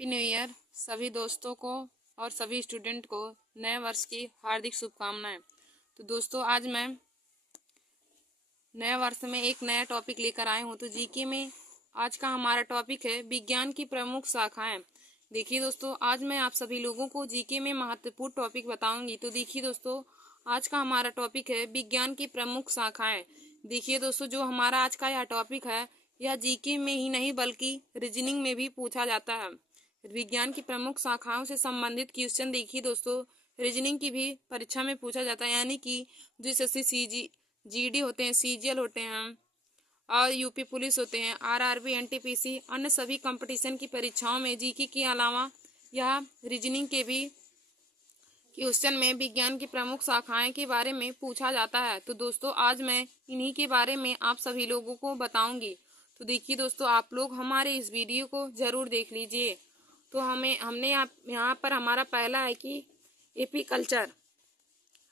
Happy new year सभी दोस्तों को और सभी स्टूडेंट को नए वर्ष की हार्दिक शुभकामनाएं। तो दोस्तों आज मैं नए वर्ष में एक नया टॉपिक लेकर आए हूँ। तो जीके में आज का हमारा टॉपिक है विज्ञान की प्रमुख शाखाएं। देखिए दोस्तों, आज मैं आप सभी लोगों को जीके में महत्वपूर्ण टॉपिक बताऊंगी। तो देखिए दोस्तों, आज का हमारा टॉपिक है विज्ञान की प्रमुख शाखाएं। देखिए दोस्तों, जो हमारा आज का यह टॉपिक है यह जीके में ही नहीं बल्कि रीजनिंग में भी पूछा जाता है। विज्ञान की प्रमुख शाखाओं से संबंधित क्वेश्चन देखिए दोस्तों, रीजनिंग की भी परीक्षा में पूछा जाता है। यानी कि जो जैसे जीडी होते हैं, सीजीएल होते हैं और यूपी पुलिस होते हैं, आरआरबी, एनटीपीसी, अन्य सभी कंपटीशन की परीक्षाओं में जीके के अलावा यह रीजनिंग के भी क्वेश्चन में विज्ञान की प्रमुख शाखाएं के बारे में पूछा जाता है। तो दोस्तों आज मैं इन्हीं के बारे में आप सभी लोगों को बताऊंगी। तो देखिए दोस्तों, आप लोग हमारे इस वीडियो को जरूर देख लीजिए। तो हमने यहाँ पर हमारा पहला है कि एपी कल्चर।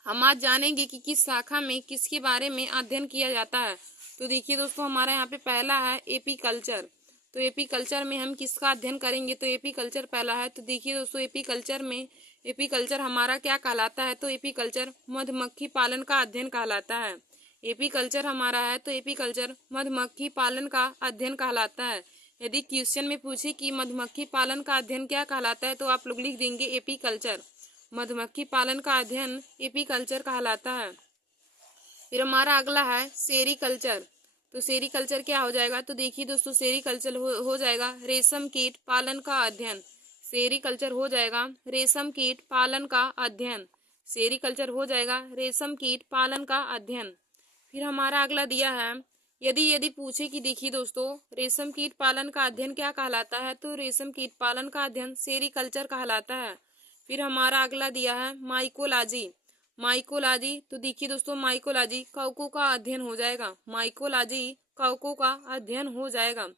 हम आज जानेंगे कि किस शाखा में किसके बारे में अध्ययन किया जाता है। तो देखिए दोस्तों, हमारा यहाँ पे पहला है एपी कल्चर। तो एपी कल्चर में हम किसका अध्ययन करेंगे? तो एपी कल्चर पहला है। तो देखिए दोस्तों, एपी कल्चर हमारा क्या कहलाता है? तो एपी कल्चर मधुमक्खी पालन का अध्ययन कहलाता है। एपी कल्चर हमारा है तो एपी कल्चर मधुमक्खी पालन का अध्ययन कहलाता है। यदि क्वेश्चन में पूछे कि मधुमक्खी पालन का अध्ययन क्या कहलाता है तो आप लोग लिख देंगे एपी कल्चर। मधुमक्खी पालन का अध्ययन एपी कल्चर कहलाता है। फिर हमारा अगला है सेरीकल्चर। तो सेरीकल्चर क्या हो जाएगा? तो देखिए दोस्तों, सेरीकल्चर हो जाएगा रेशम कीट पालन का अध्ययन। सेरीकल्चर हो जाएगा रेशम कीट पालन का अध्ययन। सेरीकल्चर हो जाएगा रेशम कीट पालन का अध्ययन। फिर हमारा अगला दिया है यदि पूछे कि देखिए दोस्तों, रेशम कीट पालन का अध्ययन क्या कहलाता है? तो रेशम कीट पालन का अध्ययन सेरीकल्चर कहलाता है। फिर हमारा अगला दिया है माइकोलॉजी। माइकोलॉजी, तो देखिए दोस्तों, माइकोलॉजी कवकों का अध्ययन हो जाएगा। माइकोलॉजी कवकों का अध्ययन हो जाएगा।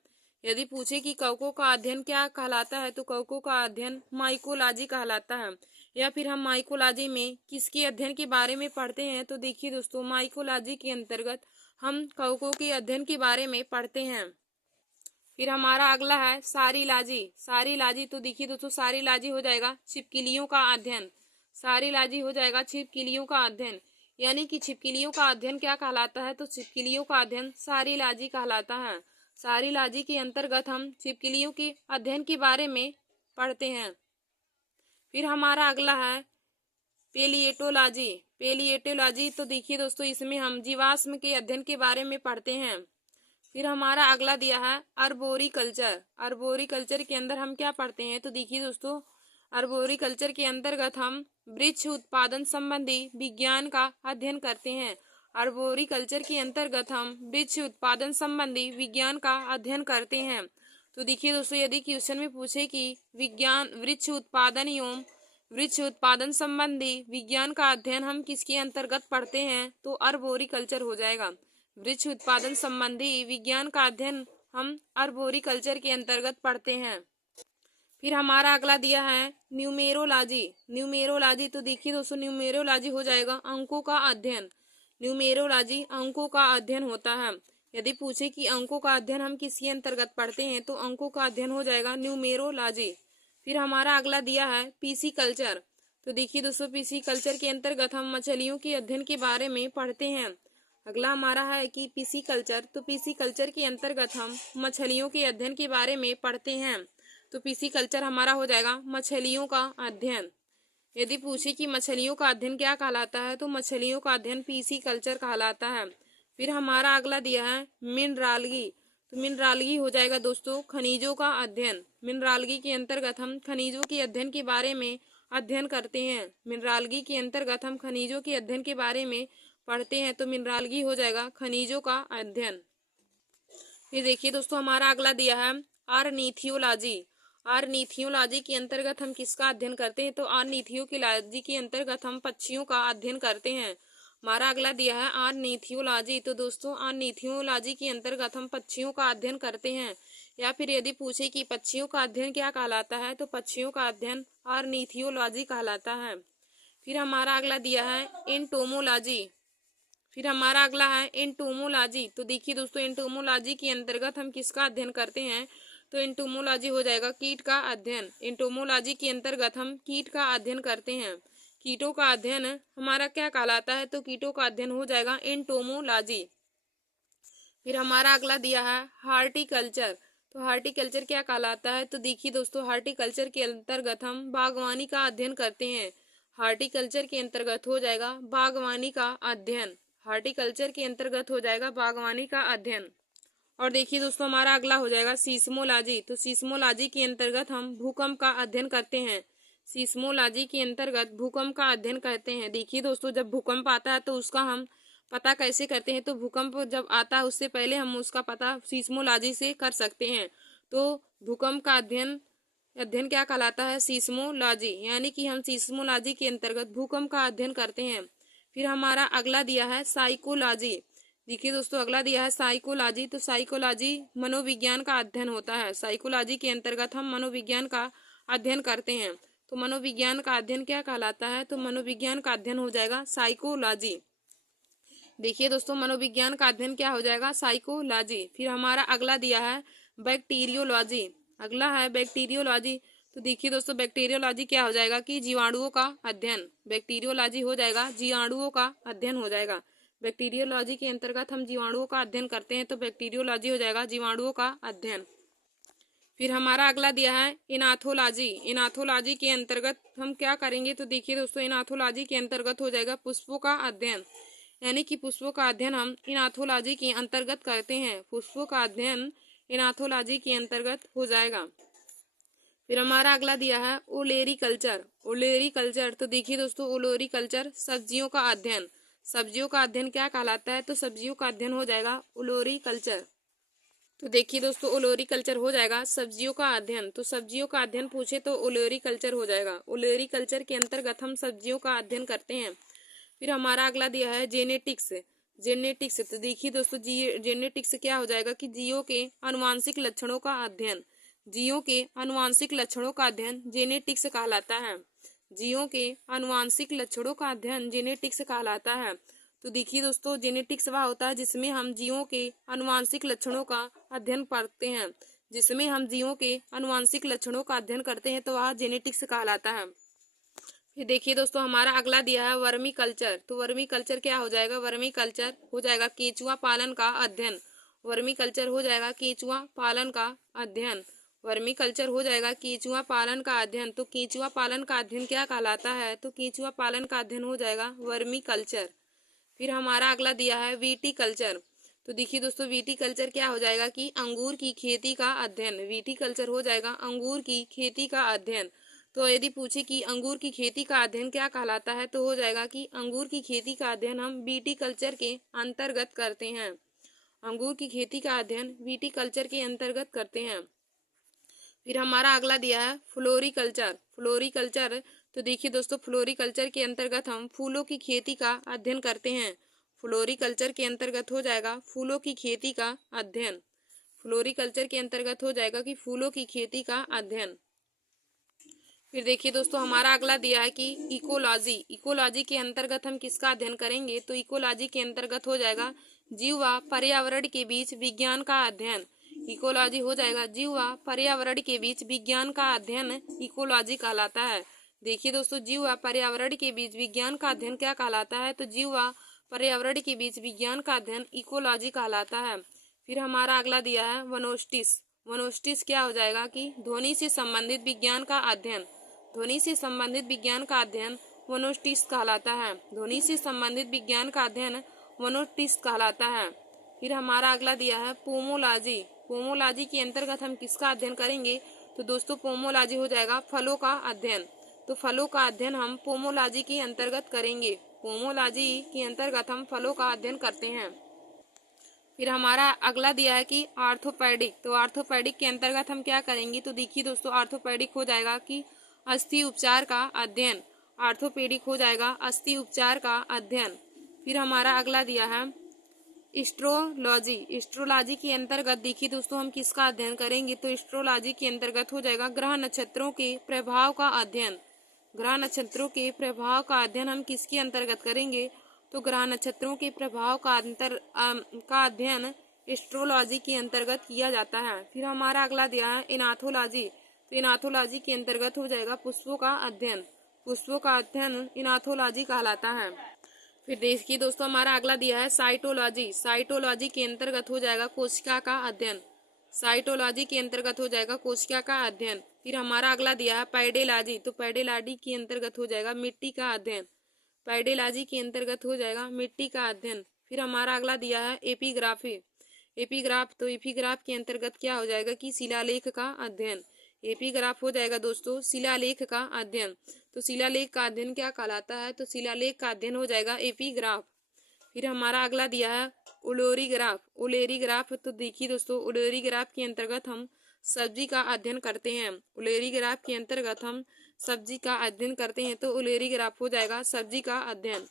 यदि पूछे कि कवकों का अध्ययन क्या कहलाता है तो कवकों का अध्ययन माइकोलॉजी कहलाता है। या फिर हम माइकोलॉजी में किसके अध्ययन के बारे में पढ़ते हैं? तो देखिए दोस्तों, माइकोलॉजी के अंतर्गत हम कवकों के अध्ययन के बारे में पढ़ते हैं। फिर हमारा अगला है सारीलाजी। सारीलाजी, तो देखिए दोस्तों, सारीलाजी हो जाएगा छिपकलियों का अध्ययन। सारीलाजी हो जाएगा छिपकलियों का अध्ययन। यानी कि छिपकलियों का अध्ययन क्या कहलाता है? तो छिपकलियों का अध्ययन सारीलाजी कहलाता है। सारीलाजी के अंतर्गत हम छिपकलियों के अध्ययन के बारे में पढ़ते हैं। फिर हमारा अगला है पेलिएटोलॉजी। पेलिएटोलॉजी, तो देखिए दोस्तों, इसमें हम जीवाश्म के अध्ययन के बारे में पढ़ते हैं। फिर हमारा अगला दिया है अर्बोरिकल्चर। अर्बोरिकल्चर के अंदर हम क्या पढ़ते हैं? तो देखिए दोस्तों, अर्बोरिकल्चर के अंतर्गत हम वृक्ष उत्पादन संबंधी विज्ञान का अध्ययन करते हैं। अर्बोरिकल्चर के अंतर्गत हम वृक्ष उत्पादन संबंधी विज्ञान का अध्ययन करते हैं। तो देखिए दोस्तों, यदि क्वेश्चन में पूछे कि विज्ञान वृक्ष उत्पादन एवं वृक्ष उत्पादन संबंधी विज्ञान का अध्ययन हम किसके अंतर्गत पढ़ते हैं? तो अर्बोरिकल्चर हो जाएगा। वृक्ष उत्पादन संबंधी विज्ञान का अध्ययन हम अर्बोरिकल्चर के अंतर्गत पढ़ते हैं। फिर हमारा अगला दिया है न्यूमेरोलॉजी। न्यूमेरोलॉजी, तो देखिए दोस्तों, न्यूमेरोलॉजी हो जाएगा अंकों का अध्ययन। न्यूमेरोलॉजी अंकों का अध्ययन होता है। यदि पूछे कि अंकों का अध्ययन हम किसके अंतर्गत पढ़ते हैं तो अंकों का अध्ययन हो जाएगा न्यूमेरोलॉजी। फिर हमारा अगला दिया है पीसी कल्चर। तो देखिए दोस्तों, पीसी कल्चर के अंतर्गत हम मछलियों के अध्ययन के बारे में पढ़ते हैं। अगला हमारा है कि पीसी कल्चर। तो पीसी कल्चर के अंतर्गत हम मछलियों के अध्ययन के बारे में पढ़ते हैं। तो पीसी कल्चर हमारा हो जाएगा मछलियों का अध्ययन। यदि पूछे कि मछलियों का अध्ययन क्या कहलाता है तो मछलियों का अध्ययन पीसी कल्चर कहलाता है। फिर हमारा अगला दिया है मिनरालगी। तो मिनरालगी हो जाएगा दोस्तों खनिजों का अध्ययन। मिनरालगी के अंतर्गत हम खनिजों के अध्ययन के बारे में अध्ययन करते हैं। मिनरालगी के अंतर्गत हम खनिजों के अध्ययन के बारे में पढ़ते हैं। तो मिनरालगी हो जाएगा खनिजों का अध्ययन। फिर देखिए दोस्तों, हमारा अगला दिया है आर्निथियोलॉजी। आर्निथियोलॉजी के अंतर्गत हम किसका अध्ययन करते हैं? तो आर्निथियोलॉजी के अंतर्गत हम पक्षियों का अध्ययन करते हैं। हमारा अगला दिया है आर्निथियोलॉजी। तो दोस्तों, आर्निथियोलॉजी के अंतर्गत हम पक्षियों का अध्ययन करते हैं। या फिर यदि पूछे कि पक्षियों का अध्ययन क्या कहलाता है तो पक्षियों का अध्ययन आर्निथियोलॉजी कहलाता है। फिर हमारा अगला दिया है एंटोमोलॉजी। फिर हमारा अगला है एंटोमोलॉजी। तो देखिए दोस्तों, एंटोमोलॉजी के अंतर्गत हम किसका अध्ययन करते हैं? तो एंटोमोलॉजी हो जाएगा कीट का अध्ययन। एंटोमोलॉजी के अंतर्गत हम कीट का अध्ययन करते हैं। कीटों का अध्ययन हमारा क्या कहलाता है, तो कीटों का अध्ययन हो जाएगा एंटोमोलॉजी। फिर हमारा अगला दिया है हार्टिकल्चर। तो हार्टिकल्चर क्या कहलाता है, तो देखिए दोस्तों, हार्टिकल्चर के अंतर्गत हम बागवानी का अध्ययन करते हैं। हार्टिकल्चर के अंतर्गत हो जाएगा बागवानी का अध्ययन। हार्टिकल्चर के अंतर्गत हो जाएगा बागवानी का अध्ययन। और देखिए दोस्तों, हमारा अगला हो जाएगा सीस्मोलॉजी। तो सीस्मोलॉजी के अंतर्गत हम भूकंप का अध्ययन करते हैं। सीस्मोलॉजी के अंतर्गत भूकंप का अध्ययन करते हैं। देखिए दोस्तों, जब भूकंप आता है तो उसका हम पता कैसे करते हैं, तो भूकंप जब आता है उससे पहले हम उसका पता सीस्मोलॉजी से कर सकते हैं। तो भूकंप का अध्ययन अध्ययन क्या कहलाता है, सीस्मोलॉजी, यानी कि हम सीस्मोलॉजी के अंतर्गत भूकंप का अध्ययन करते हैं। फिर हमारा अगला दिया है साइकोलॉजी। देखिए दोस्तों, अगला दिया है साइकोलॉजी। तो साइकोलॉजी मनोविज्ञान का अध्ययन होता है। साइकोलॉजी के अंतर्गत हम मनोविज्ञान का अध्ययन करते हैं। तो मनोविज्ञान का अध्ययन क्या कहलाता है, तो मनोविज्ञान का अध्ययन हो जाएगा साइकोलॉजी। देखिए दोस्तों, मनोविज्ञान का अध्ययन क्या हो जाएगा, साइकोलॉजी। फिर हमारा अगला दिया है बैक्टीरियोलॉजी। अगला है बैक्टीरियोलॉजी। तो देखिए दोस्तों, बैक्टीरियोलॉजी क्या हो जाएगा कि जीवाणुओं का अध्ययन। बैक्टीरियोलॉजी हो जाएगा जीवाणुओं का अध्ययन हो जाएगा। बैक्टीरियोलॉजी के अंतर्गत हम जीवाणुओं का अध्ययन करते हैं, तो बैक्टीरियोलॉजी हो जाएगा जीवाणुओं का अध्ययन। फिर हमारा अगला दिया है इनाथोलॉजी। इनाथोलॉजी के अंतर्गत हम क्या करेंगे, तो देखिए दोस्तों, इनाथोलॉजी के अंतर्गत हो जाएगा पुष्पों का अध्ययन, यानी कि पुष्पों का अध्ययन हम इनाथोलॉजी के अंतर्गत करते हैं। पुष्पों का अध्ययन इनाथोलॉजी के अंतर्गत हो जाएगा। फिर हमारा अगला दिया है ओलेरीकल्चर। ओलेरीकल्चर, तो देखिए दोस्तों, ओलेरीकल्चर सब्जियों का अध्ययन। सब्जियों का अध्ययन क्या कहलाता है, तो सब्जियों का अध्ययन हो जाएगा ओलेरीकल्चर। तो देखिए दोस्तों, ओलेरीकल्चर हो जाएगा सब्जियों का अध्ययन। तो सब्जियों का अध्ययन पूछे तो ओलेरीकल्चर हो जाएगा। ओलेरीकल्चर के अंतर्गत हम सब्जियों का अध्ययन करते हैं। फिर हमारा अगला दिया है जेनेटिक्स। जेनेटिक्स, तो देखिए दोस्तों, जेनेटिक्स क्या हो जाएगा कि जीवों के आनुवांशिक लक्षणों का अध्ययन। जीवों के आनुवांशिक लक्षणों का अध्ययन जेनेटिक्स कहलाता है। जीवों के आनुवांशिक लक्षणों का अध्ययन जेनेटिक्स कहलाता है। तो देखिए दोस्तों, जेनेटिक्स वह होता है जिसमें हम जीवों के आनुवांशिक लक्षणों का अध्ययन करते हैं। जिसमें हम जीवों के आनुवांशिक लक्षणों का अध्ययन करते हैं, तो वह जेनेटिक्स कहलाता है। फिर देखिए दोस्तों, हमारा अगला दिया है वर्मी कल्चर। तो वर्मी कल्चर क्या हो जाएगा, वर्मी कल्चर हो जाएगा केंचुआ पालन का अध्ययन। वर्मी कल्चर हो जाएगा केंचुआ पालन का अध्ययन। वर्मी कल्चर हो जाएगा केंचुआ पालन का अध्ययन। तो केंचुआ पालन का अध्ययन क्या कहलाता है, तो केंचुआ पालन का अध्ययन हो जाएगा वर्मी कल्चर। फिर हमारा अगला दिया है वीटी कल्चर। तो देखिए दोस्तों, वीटी कल्चर क्या हो जाएगा कि अंगूर की खेती का अध्ययन। वीटी कल्चर हो जाएगा अंगूर की खेती का अध्ययन। तो यदि पूछे कि अंगूर की खेती का अध्ययन क्या कहलाता है, तो हो जाएगा कि अंगूर की खेती का अध्ययन हम वीटी कल्चर के अंतर्गत करते हैं। अंगूर की खेती का अध्ययन वीटी कल्चर के अंतर्गत करते हैं। फिर हमारा अगला दिया है फ्लोरिकल्चर। फ्लोरिकल्चर, तो देखिए दोस्तों, फ्लोरिकल्चर के अंतर्गत हम फूलों की खेती का अध्ययन करते हैं। फ्लोरिकल्चर के अंतर्गत हो जाएगा फूलों की खेती का अध्ययन। फ्लोरिकल्चर के अंतर्गत हो जाएगा कि फूलों की खेती का अध्ययन। फिर देखिए दोस्तों, हमारा अगला दिया है कि इकोलॉजी। इकोलॉजी के अंतर्गत हम किसका अध्ययन करेंगे, तो इकोलॉजी के अंतर्गत हो जाएगा जीव व पर्यावरण के बीच विज्ञान का अध्ययन। इकोलॉजी हो जाएगा जीव व पर्यावरण के बीच विज्ञान का अध्ययन इकोलॉजी कहलाता है। देखिए दोस्तों, जीव व पर्यावरण के बीच विज्ञान का अध्ययन क्या कहलाता है, तो जीव व पर्यावरण के बीच विज्ञान का अध्ययन इकोलॉजी कहलाता है। फिर हमारा अगला दिया है वनोस्टिस। वनोस्टिस क्या हो जाएगा कि ध्वनि से संबंधित विज्ञान का अध्ययन। ध्वनि से संबंधित विज्ञान का अध्ययन वनोस्टिस कहलाता है। ध्वनि से संबंधित विज्ञान का अध्ययन वनोस्टिस कहलाता है। फिर हमारा अगला दिया है पोमोलॉजी। पोमोलॉजी के अंतर्गत हम किसका अध्ययन करेंगे, तो दोस्तों, पोमोलॉजी हो जाएगा फलों का अध्ययन। तो फलों का अध्ययन हम पोमोलॉजी के अंतर्गत करेंगे। पोमोलॉजी के अंतर्गत हम फलों का अध्ययन करते हैं। फिर हमारा अगला दिया है कि आर्थोपेडिक। तो आर्थोपेडिक के अंतर्गत हम क्या करेंगे, तो देखिए दोस्तों, आर्थोपेडिक हो जाएगा कि अस्थि उपचार का अध्ययन। आर्थोपेडिक हो जाएगा अस्थि उपचार का अध्ययन। फिर हमारा अगला दिया है एस्ट्रोलॉजी। एस्ट्रोलॉजी के अंतर्गत देखिए दोस्तों, हम किसका अध्ययन करेंगे, तो एस्ट्रोलॉजी के अंतर्गत हो जाएगा ग्रह नक्षत्रों के प्रभाव का अध्ययन। ग्रह नक्षत्रों के प्रभाव का अध्ययन हम किसके अंतर्गत करेंगे, तो ग्रह नक्षत्रों के प्रभाव का अध्ययन एस्ट्रोलॉजी के अंतर्गत किया जाता है। फिर हमारा अगला दिया है इनाथोलॉजी, तो इनाथोलॉजी के अंतर्गत हो जाएगा पुष्पों का अध्ययन। पुष्पों का अध्ययन इनाथोलॉजी कहलाता है। फिर देखिए दोस्तों हमारा अगला दिया है साइटोलॉजी। साइटोलॉजी के अंतर्गत हो जाएगा कोशिका का अध्ययन। साइटोलॉजी के अंतर्गत हो जाएगा कोशिका का अध्ययन। फिर हमारा अगला दिया है पैडेलॉजी, तो पैडेलॉजी के अंतर्गत हो जाएगा मिट्टी का अध्ययन। पैडेलॉजी के अंतर्गत हो जाएगा मिट्टी का अध्ययन। फिर हमारा अगला दिया है एपिग्राफी। एपिग्राफ, तो एपिग्राफ के अंतर्गत क्या हो जाएगा कि शिलालेख का अध्ययन। एपिग्राफ हो जाएगा दोस्तों शिलालेख का अध्ययन। तो शिलालेख का अध्ययन क्या कहलाता है, तो शिलालेख का अध्ययन हो जाएगा एपिग्राफ। फिर हमारा अगला दिया है ओलोरीग्राफ। ओलेरीग्राफ, तो देखिए दोस्तों ओलेरीग्राफ के अंतर्गत हम सब्जी का अध्ययन करते हैं। ओलेरीग्राफ के अंतर्गत हम सब्जी का अध्ययन करते हैं, तो ओलेरीग्राफ हो जाएगा सब्जी का अध्ययन।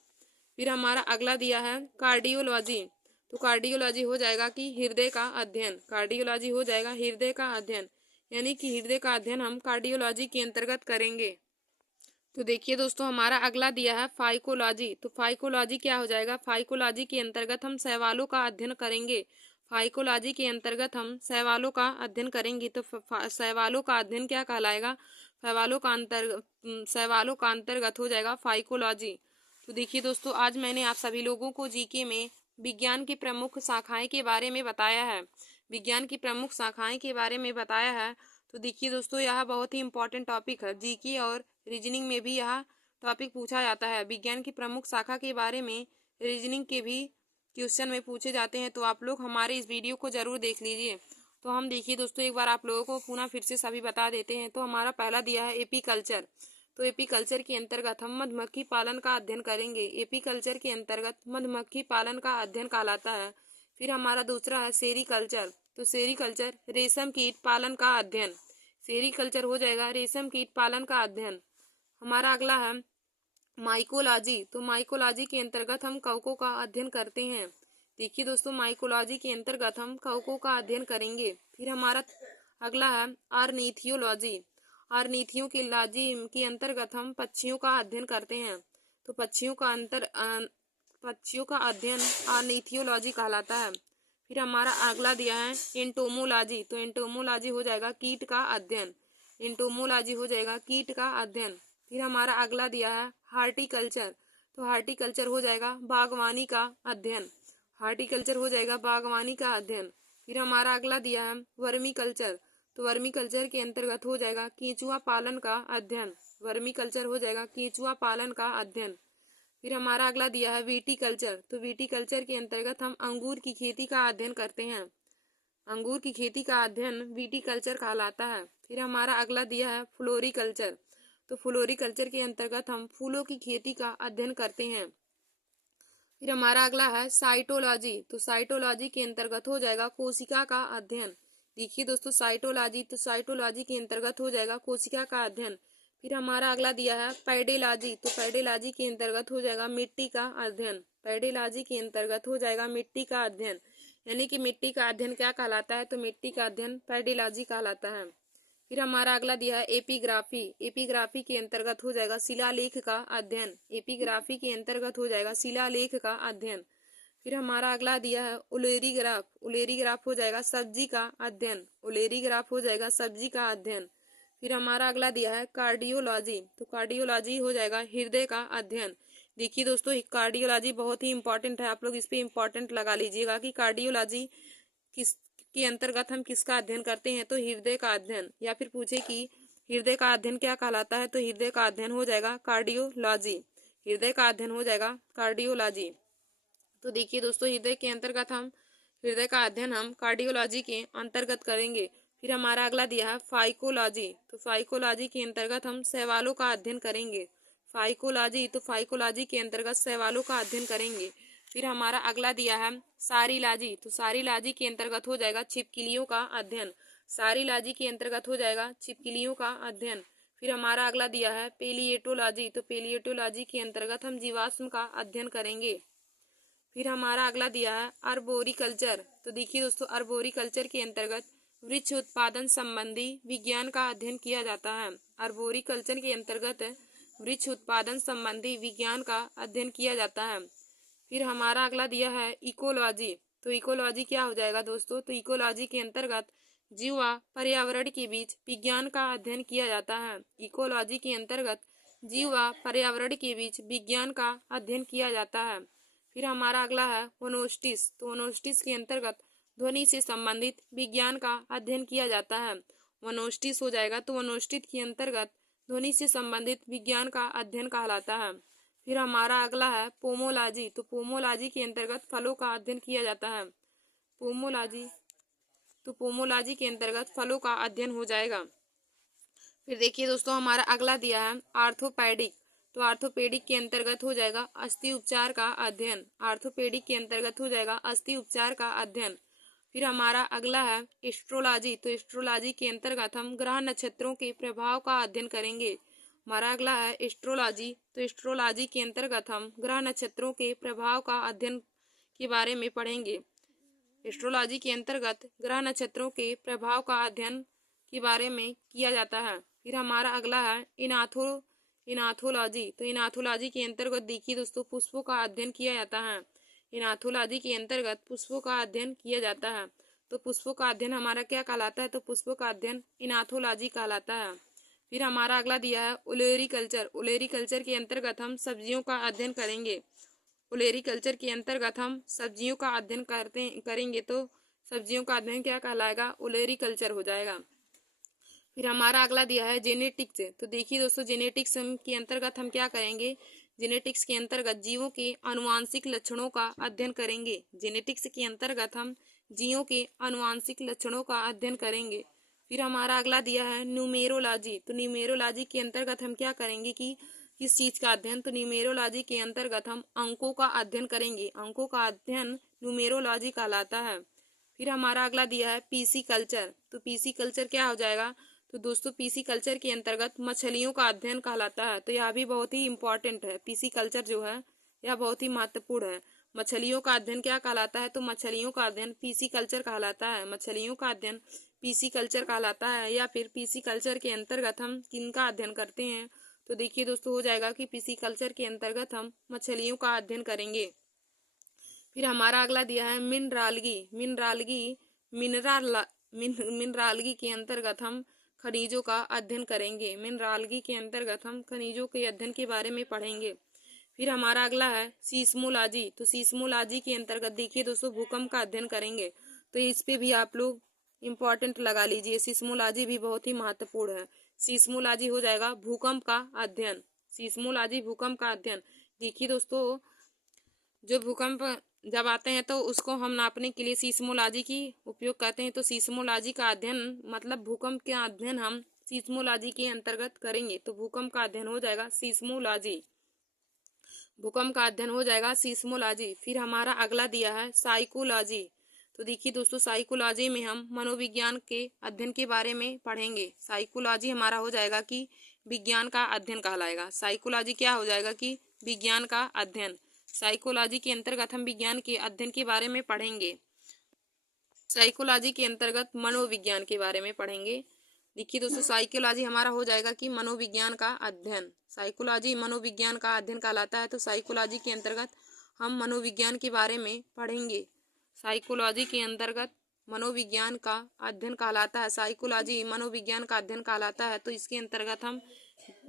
फिर हमारा अगला दिया है कार्डियोलॉजी, तो कार्डियोलॉजी हो जाएगा कि हृदय का अध्ययन। कार्डियोलॉजी हो जाएगा हृदय का अध्ययन, यानी कि हृदय का अध्ययन हम कार्डियोलॉजी के अंतर्गत करेंगे। तो देखिए दोस्तों हमारा अगला दिया है फाइकोलॉजी, तो फाइकोलॉजी क्या हो जाएगा, फाइकोलॉजी के अंतर्गत हम शैवालों का अध्ययन करेंगे। फाइकोलॉजी के अंतर्गत हम शैवालों का अध्ययन करेंगे, तो शैवालों का अध्ययन क्या कहलाएगा, शैवालों का अंतर्गत हो जाएगा फाइकोलॉजी। तो देखिए दोस्तों आज मैंने आप सभी लोगों को जीके में विज्ञान की प्रमुख शाखाएं के बारे में बताया है। विज्ञान की प्रमुख शाखाएं के बारे में बताया है। तो देखिए दोस्तों यह बहुत ही इंपॉर्टेंट टॉपिक है। जीके और रीजनिंग में भी यह टॉपिक पूछा जाता है। विज्ञान की प्रमुख शाखा के बारे में रीजनिंग के भी क्वेश्चन में पूछे जाते हैं। तो आप लोग हमारे इस वीडियो को जरूर देख लीजिए। तो हम देखिए दोस्तों एक बार आप लोगों को पुनः फिर से सभी बता देते हैं। तो हमारा पहला दिया है एपीकल्चर, तो एपीकल्चर के अंतर्गत हम मधुमक्खी पालन का अध्ययन करेंगे। एपीकल्चर के अंतर्गत मधुमक्खी पालन का अध्ययन कहलाता है। फिर हमारा दूसरा है सेरीकल्चर, तो सेरीकल्चर रेशम कीट पालन का अध्ययन। सेरीकल्चर हो जाएगा रेशम कीट पालन का अध्ययन। हमारा अगला है माइकोलॉजी, तो माइकोलॉजी के अंतर्गत हम कवकों का अध्ययन करते हैं। देखिए दोस्तों माइकोलॉजी के अंतर्गत हम कवकों का अध्ययन करेंगे। फिर हमारा अगला है आर्निथियोलॉजी। आर्निथियों के लॉजी के अंतर्गत हम पक्षियों का अध्ययन करते हैं। तो पक्षियों का अध्ययन आर्निथियोलॉजी कहलाता है। फिर हमारा अगला दिया है एंटोमोलॉजी, तो एंटोमोलॉजी हो जाएगा कीट का अध्ययन। एंटोमोलॉजी हो जाएगा कीट का अध्ययन। फिर हमारा अगला दिया है हार्टिकल्चर, तो हार्टिकल्चर हो जाएगा बागवानी का अध्ययन। हार्टिकल्चर हो जाएगा बागवानी का अध्ययन। फिर हमारा अगला दिया है वर्मी कल्चर, तो वर्मी कल्चर के अंतर्गत हो जाएगा केंचुआ पालन का अध्ययन। वर्मी कल्चर हो जाएगा केंचुआ पालन का अध्ययन। फिर हमारा अगला दिया है विटीकल्चर, तो विटीकल्चर के अंतर्गत हम अंगूर की खेती का अध्ययन करते हैं। अंगूर की खेती का अध्ययन विटीकल्चर कहलाता है। फिर हमारा अगला दिया है फ्लोरिकल्चर, तो फ्लोरिकल्चर के अंतर्गत हम फूलों की खेती का अध्ययन करते हैं। फिर हमारा अगला है साइटोलॉजी, तो साइटोलॉजी के अंतर्गत हो जाएगा कोशिका का अध्ययन। देखिए दोस्तों साइटोलॉजी, तो साइटोलॉजी के अंतर्गत हो जाएगा कोशिका का अध्ययन। फिर हमारा अगला दिया है पैडेलॉजी, तो पैडेलॉजी के अंतर्गत हो जाएगा मिट्टी का अध्ययन। पैडेलॉजी के अंतर्गत हो जाएगा मिट्टी का अध्ययन, यानी कि मिट्टी का अध्ययन क्या कहलाता है, तो मिट्टी का अध्ययन पैडेलॉजी कहलाता है। फिर हमारा अगला दिया है एपिग्राफी। एपिग्राफी के अंतर्गत हो जाएगा शिलालेख का अध्ययन। एपिग्राफी के अंतर्गत हो जाएगा शिलालेख का अध्ययन। फिर हमारा अगला दिया है ओलेरीग्राफ। ओलेरीग्राफ हो जाएगा सब्जी का अध्ययन। ओलेरीग्राफ हो जाएगा सब्जी का अध्ययन। फिर हमारा अगला दिया है कार्डियोलॉजी, तो कार्डियोलॉजी हो जाएगा हृदय का अध्ययन। देखिए दोस्तों कार्डियोलॉजी बहुत ही इंपॉर्टेंट है, आप लोग इस पे इंपॉर्टेंट लगा लीजिएगा कि कार्डियोलॉजी किस के अंतर्गत हम किसका अध्ययन करते हैं, तो हृदय का अध्ययन। या फिर पूछे कि हृदय का अध्ययन क्या कहलाता है, तो हृदय का अध्ययन हो जाएगा कार्डियोलॉजी। हृदय का अध्ययन हो जाएगा कार्डियोलॉजी। तो देखिए दोस्तों हृदय का अध्ययन हम कार्डियोलॉजी के अंतर्गत करेंगे। फिर हमारा अगला दिया है फाइकोलॉजी, तो फाइकोलॉजी के अंतर्गत हम शैवालों का अध्ययन करेंगे। फाइकोलॉजी, तो फाइकोलॉजी के अंतर्गत शैवालों का अध्ययन करेंगे। फिर हमारा अगला दिया है सारीलॉजी, तो सारीलॉजी के अंतर्गत हो जाएगा छिपकलियों का अध्ययन। सारीलॉजी के अंतर्गत हो जाएगा छिपकलियों का अध्ययन। फिर हमारा अगला दिया है पेलिएटोलॉजी, तो पेलिएटोलॉजी के अंतर्गत हम जीवाश्म का अध्ययन करेंगे। फिर हमारा अगला दिया है अर्बोरिकल्चर, तो देखिए दोस्तों अर्बोरिकल्चर के अंतर्गत वृक्ष उत्पादन संबंधी विज्ञान का अध्ययन किया जाता है। अर्बोरिकल्चर के अंतर्गत वृक्ष उत्पादन संबंधी विज्ञान का अध्ययन किया जाता है। फिर हमारा अगला दिया है इकोलॉजी, तो इकोलॉजी क्या हो जाएगा दोस्तों? तो इकोलॉजी के अंतर्गत जीव व पर्यावरण के बीच विज्ञान का अध्ययन किया जाता है। इकोलॉजी के अंतर्गत जीव व पर्यावरण के बीच विज्ञान का अध्ययन किया जाता है। फिर हमारा अगला है ओनोस्टिस। तो ओनोस्टिस के अंतर्गत ध्वनि से संबंधित विज्ञान का अध्ययन किया जाता है। ओनोस्टिस हो जाएगा। तो ओनोस्टिस के अंतर्गत ध्वनि से संबंधित विज्ञान का अध्ययन कहलाता है। फिर हमारा अगला है पोमोलॉजी। तो पोमोलॉजी के अंतर्गत फलों का अध्ययन किया जाता है। पोमोलॉजी, तो पोमोलॉजी के अंतर्गत फलों का अध्ययन हो जाएगा। फिर देखिए दोस्तों हमारा अगला दिया है आर्थोपेडिक। तो आर्थोपेडिक के अंतर्गत हो जाएगा अस्थि उपचार का अध्ययन। आर्थोपेडिक के अंतर्गत हो जाएगा अस्थि उपचार का अध्ययन। फिर हमारा अगला है एस्ट्रोलॉजी। तो एस्ट्रोलॉजी के अंतर्गत हम ग्रह नक्षत्रों के प्रभाव का अध्ययन करेंगे। हमारा अगला है एस्ट्रोलॉजी। तो एस्ट्रोलॉजी के अंतर्गत हम ग्रह नक्षत्रों के प्रभाव का अध्ययन के बारे में पढ़ेंगे। एस्ट्रोलॉजी के अंतर्गत ग्रह नक्षत्रों के प्रभाव का अध्ययन के बारे में किया जाता है। फिर हमारा अगला है इनाथोलॉजी। तो इनाथोलॉजी के अंतर्गत देखिए दोस्तों पुष्पों का अध्ययन किया जाता है। इनाथोलॉजी के अंतर्गत पुष्पों का अध्ययन किया जाता है। तो पुष्पों का अध्ययन हमारा क्या कहलाता है? तो पुष्पों का अध्ययन इनाथोलॉजी कहलाता है। फिर हमारा अगला दिया है ओलेरीकल्चर। ओलेरीकल्चर के अंतर्गत हम सब्जियों का अध्ययन करेंगे। ओलेरीकल्चर के अंतर्गत हम सब्जियों का अध्ययन करेंगे। तो सब्जियों का अध्ययन क्या कहलाएगा? ओलेरीकल्चर हो जाएगा। फिर हमारा अगला दिया है जेनेटिक्स। तो देखिए दोस्तों जेनेटिक्स के अंतर्गत हम क्या करेंगे? जेनेटिक्स के अंतर्गत जीवों के आनुवांशिक लक्षणों का अध्ययन करेंगे। जेनेटिक्स के अंतर्गत हम जीवों के आनुवांशिक लक्षणों का अध्ययन करेंगे। फिर हमारा अगला दिया है न्यूमेरोलॉजी। तो न्यूमेरोलॉजी के अंतर्गत हम क्या करेंगे कि किस चीज का अध्ययन? तो न्यूमेरोलॉजी के अंतर्गत हम अंकों का अध्ययन करेंगे। अंकों का अध्ययन न्यूमेरोलॉजी कहलाता है। फिर हमारा अगला दिया है पीसी कल्चर। तो पीसी कल्चर क्या हो जाएगा? तो दोस्तों पीसी कल्चर के अंतर्गत मछलियों का अध्ययन कहलाता है। तो यह भी बहुत ही इंपॉर्टेंट है। पीसी कल्चर जो है यह बहुत ही महत्वपूर्ण है। मछलियों का अध्ययन क्या कहलाता है? तो मछलियों का अध्ययन पीसी कल्चर कहलाता है। मछलियों का अध्ययन पीसी कल्चर कहलाता है। या फिर पीसी कल्चर के अंतर्गत हम किनका अध्ययन करते हैं? तो देखिए दोस्तों हो जाएगा कि पीसी कल्चर के अंतर्गत हम मछलियों का अध्ययन करेंगे। फिर हमारा अगला दिया है मिनरालगी। मिनरालगी के अंतर्गत हम खनिजों का अध्ययन करेंगे। मिनरालगी के अंतर्गत हम खनिजों के अध्ययन के बारे में पढ़ेंगे। फिर हमारा अगला है सीस्मोलॉजी। तो सीस्मोलॉजी के अंतर्गत देखिए दोस्तों भूकंप का अध्ययन करेंगे। तो इस पे भी आप लोग इम्पोर्टेंट लगा लीजिए। सीस्मोलॉजी भी बहुत ही महत्वपूर्ण है। सीस्मोलॉजी हो जाएगा भूकंप का अध्ययन। सीस्मोलॉजी भूकंप का अध्ययन। देखिए दोस्तों जो भूकंप जब आते हैं तो उसको हम नापने के लिए सीस्मोलॉजी की उपयोग करते हैं। तो सीस्मोलॉजी का अध्ययन मतलब भूकंप का अध्ययन हम सीस्मोलॉजी के अंतर्गत करेंगे। तो भूकंप का अध्ययन हो जाएगा सीस्मोलॉजी। भूकंप का अध्ययन हो जाएगा सीस्मोलॉजी। फिर हमारा अगला दिया है साइकोलॉजी। तो देखिए दोस्तों साइकोलॉजी में हम मनोविज्ञान के अध्ययन के बारे में पढ़ेंगे। साइकोलॉजी हमारा हो जाएगा कि विज्ञान का अध्ययन कहलाएगा। साइकोलॉजी क्या हो जाएगा कि विज्ञान का अध्ययन। साइकोलॉजी के अंतर्गत हम विज्ञान के अध्ययन के बारे में पढ़ेंगे। साइकोलॉजी के अंतर्गत मनोविज्ञान के बारे में पढ़ेंगे। देखिए दोस्तों साइकोलॉजी हमारा हो जाएगा कि मनोविज्ञान का अध्ययन। साइकोलॉजी मनोविज्ञान का अध्ययन कहलाता है। तो साइकोलॉजी के अंतर्गत हम मनोविज्ञान के बारे में पढ़ेंगे। साइकोलॉजी के अंतर्गत मनोविज्ञान का अध्ययन कहलाता है। साइकोलॉजी मनोविज्ञान का अध्ययन कहलाता है। तो इसके अंतर्गत हम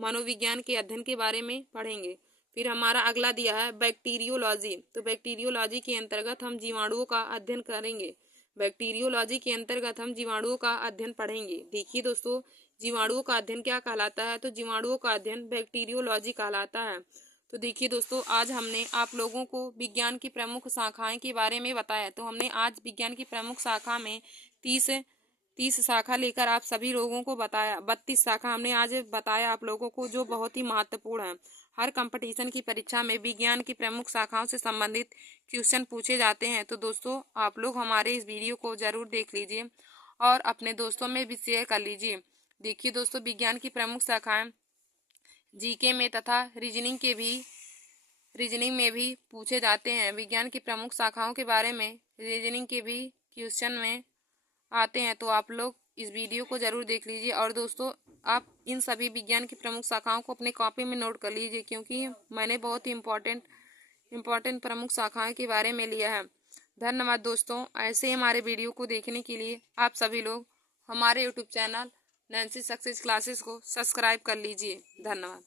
मनोविज्ञान के अध्ययन के बारे में पढ़ेंगे। फिर हमारा अगला दिया है बैक्टीरियोलॉजी। तो बैक्टीरियोलॉजी के अंतर्गत हम जीवाणुओं का अध्ययन करेंगे। बैक्टीरियोलॉजी के अंतर्गत हम जीवाणुओं का अध्ययन पढ़ेंगे। देखिए दोस्तों जीवाणुओं का अध्ययन क्या कहलाता है? तो जीवाणुओं का अध्ययन बैक्टीरियोलॉजी कहलाता है। तो देखिए दोस्तों आज हमने आप लोगों को विज्ञान की प्रमुख शाखाएं के बारे में बताया। तो हमने आज विज्ञान की प्रमुख शाखा में 30 शाखा लेकर आप सभी लोगों को बताया। 32 शाखा हमने आज बताया आप लोगों को, जो बहुत ही महत्वपूर्ण है। हर कंपटीशन की परीक्षा में विज्ञान की प्रमुख शाखाओं से संबंधित क्वेश्चन पूछे जाते हैं। तो दोस्तों आप लोग हमारे इस वीडियो को जरूर देख लीजिए और अपने दोस्तों में भी शेयर कर लीजिए। देखिए दोस्तों विज्ञान की प्रमुख शाखाएं जीके में तथा रीजनिंग में भी पूछे जाते हैं। विज्ञान की प्रमुख शाखाओं के बारे में रीजनिंग के भी क्वेश्चन में आते हैं। तो आप लोग इस वीडियो को जरूर देख लीजिए और दोस्तों आप इन सभी विज्ञान की प्रमुख शाखाओं को अपने कॉपी में नोट कर लीजिए, क्योंकि मैंने बहुत ही इम्पोर्टेंट प्रमुख शाखाओं के बारे में लिया है। धन्यवाद दोस्तों। ऐसे ही हमारे वीडियो को देखने के लिए आप सभी लोग हमारे YouTube channel Nancy success classes को सब्सक्राइब कर लीजिए। धन्यवाद।